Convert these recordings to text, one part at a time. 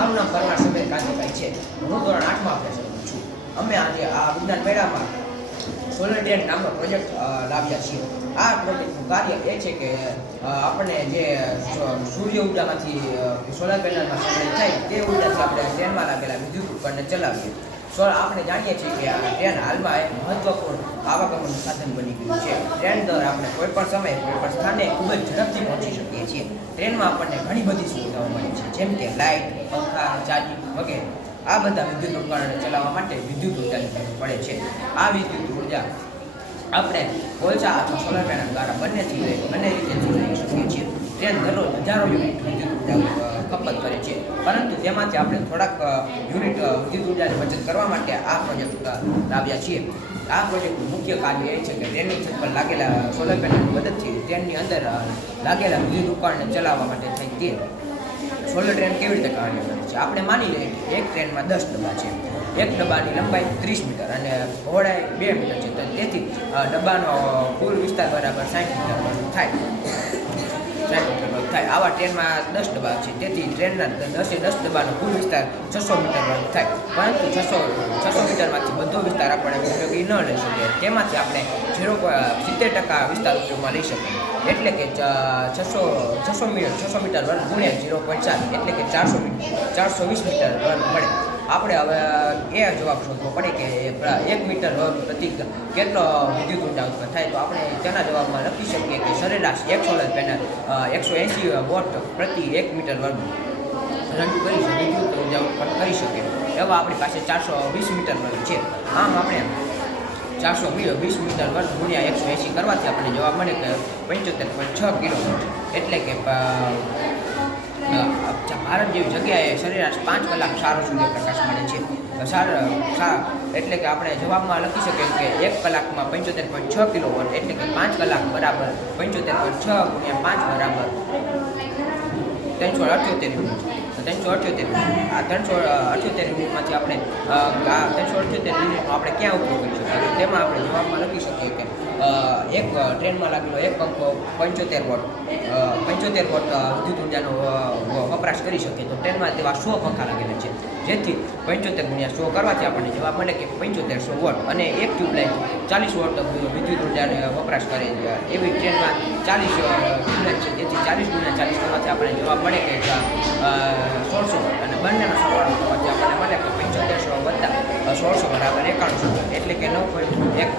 મારું નામ પરમાર સમીર કાંતિભાઈ છે. હું ધોરણ 8માં અભ્યાસ કરું છું. અમે આજે આ વિજ્ઞાન મેળામાં સોલર ટ્રેન નામનો પ્રોજેક્ટ લાવ્યા છીએ. આ પ્રોજેક્ટનું કાર્ય એ છે કે આપણને જે સૂર્ય ઉર્જામાંથી સોલર પેનલમાં સંગ્રહિત થાય તે ઉર્જાથી આપણે ટ્રેનમાં લાગેલા વિદ્યુત ઉપકરણને ચલાવીએ. આપણે જાણીએ છીએ કે આ ટ્રેન હાલમાં એક મહત્વપૂર્ણ આવાગમનનું સાધન બની ગયું છે. ટ્રેન દ્વારા આપણે કોઈ પણ સમયે કોઈ પણ સ્થાને ખૂબ જ ઝડપથી પહોંચી શકીએ છીએ. ટ્રેનમાં આપણને ઘણી બધી સુવિધાઓ મળે છે, જેમ કે લાઇટ, પંખા, ચાર્જિંગ વગેરે. આ બધા વિદ્યુત ઉપકરણને ચલાવવા માટે વિદ્યુત ઉર્જાની જરૂર પડે છે. આ વિદ્યુત ઉર્જા આપણે કોલસા અથવા સોલર પેનલ દ્વારા બંને રીતે લઈ શકીએ છીએ. ટ્રેન દરરોજ હજારો યુનિટ વિદ્યુત ઉર્જા ખપત કરે છે, પરંતુ તેમાંથી આપણે થોડાક યુનિટ વિદ્યુત ઉર્જાની બચત કરવા માટે આ પ્રોજેક્ટ લાવ્યા છીએ. આ પ્રોજેક્ટનું મુખ્ય કાર્ય એ છે કે ટ્રેનની છત પર લાગેલા સોલર પેનલની મદદથી ટ્રેનની અંદર લાગેલા વિદ્યુત ઉપકરણને ચલાવવા માટે થઈ તે સોલર ટ્રેન કેવી રીતે કાર્ય કરે છે. આપણે માની લઈએ કે એક ટ્રેનમાં 10 ડબ્બા છે. એક ડબ્બાની લંબાઈ 30 મીટર અને પહોળાઈ 2 મીટર છે. તેથી ડબ્બાનો કુલ વિસ્તાર બરાબર 60 મીટર થાય. આવા ટ્રેનમાં 10 ડબ્બા છે, તેથી ટ્રેનના 10 ડબ્બાનો કુલ વિસ્તાર 600 મીટર વર્ગ થાય. પરંતુ 600 મીટરમાંથી બધો વિસ્તાર આપણે ઉપયોગી ન લઈ શકીએ. તેમાંથી આપણે 70% વિસ્તાર ઉપયોગમાં લઈ શકીએ. એટલે કે 600 મીટર વર્ગ ગુણ્યા 0.4 એટલે કે 420 મીટર વર્ગ મળે. આપણે હવે એ જવાબ શોધવો પડે કે 1 મીટર વર્ગ પ્રતિ કેટલો વિદ્યુત ઉર્જા ઉત્પન્ન થાય. તો આપણે તેના જવાબમાં લખી શકીએ કે સરેરાશ એક સોલર પેનલ 180 વોટ પ્રતિ 1 મીટર વર્ગ રજૂ કરી શકે, વિદ્યુત ઉર્જા ઉત્પન્ન કરી શકે. એવા આપણી પાસે 420 મીટર વર્ગ છે. આમ આપણે 420 મીટર વર્ગ ગુણ્યા 180 કરવાથી આપણને જવાબ મળે કે 75.6 કિલોવોટ. એટલે કે ભારત જેવી જગ્યાએ સરેરાશ 5 કલાક સારો સૂર્યપ્રકાશ મળે છે. એટલે કે આપણે જવાબમાં લખી શકીએ કે 1 કલાકમાં 75.6 કિલોવોટ એટલે કે 5 કલાક બરાબર 75.6 ગુણ્યા 5 બરાબર 378 યુનિટ. 378 યુનિટ. આ 378 યુનિટમાંથી આપણે આ 378 યુનિટનો આપણે ક્યાં ઉપયોગ કરી શકીએ? તેમાં આપણે જવાબમાં લખી શકીએ કે એક ટ્રેનમાં લાગેલો એક પંખો 75 વોટ વિદ્યુત ઉર્જાનો વપરાશ કરી શકે. તો ટ્રેનમાં તેવા 100 પંખા લાગેલા છે, જેથી 75 ગુણ્યા 100 કરવાથી આપણને જવાબ મળે કે 7500 વોટ. અને એક ટ્યુબલાઇટ 40 વોટ વિદ્યુત ઉર્જાને વપરાશ કરે છે. એવી ટ્રેનમાં 40 ટ્યુબલાઇટ છે, જેથી 40 ગુણ્યા 40 કરવાથી આપણને જવાબ મળે કે 1600 વોટ. અને બંનેનો સરવાળો કરવાથી આપણને મળે કે 7500 વત્તા 1600 બરાબર 9100 એટલે કે 9.1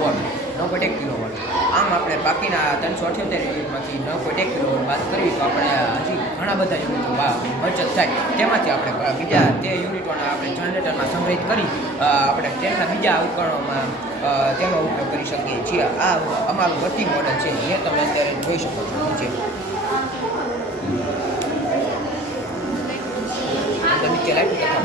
વોટ, 9.1 કિલોવોટ. આમ આપણે બાકીના 378 યુનિટમાંથી 9.1 કિલોવોટ બાદ કરીએ તો આપણે હજી ઘણા બધા યુનિટો બચત થાય. તેમાંથી આપણે બીજા તે યુનિટોના આપણે જનરેટરમાં સંગ્રહિત કરી આપણે ટ્રેનના બીજા ઉપકરણોમાં તેનો ઉપયોગ કરી શકીએ છીએ. આ અમારું વર્કિંગ મોડેલ છે, જે તમે અત્યારે જોઈ શકો છો નીચે. નીચે લાઈટ તથા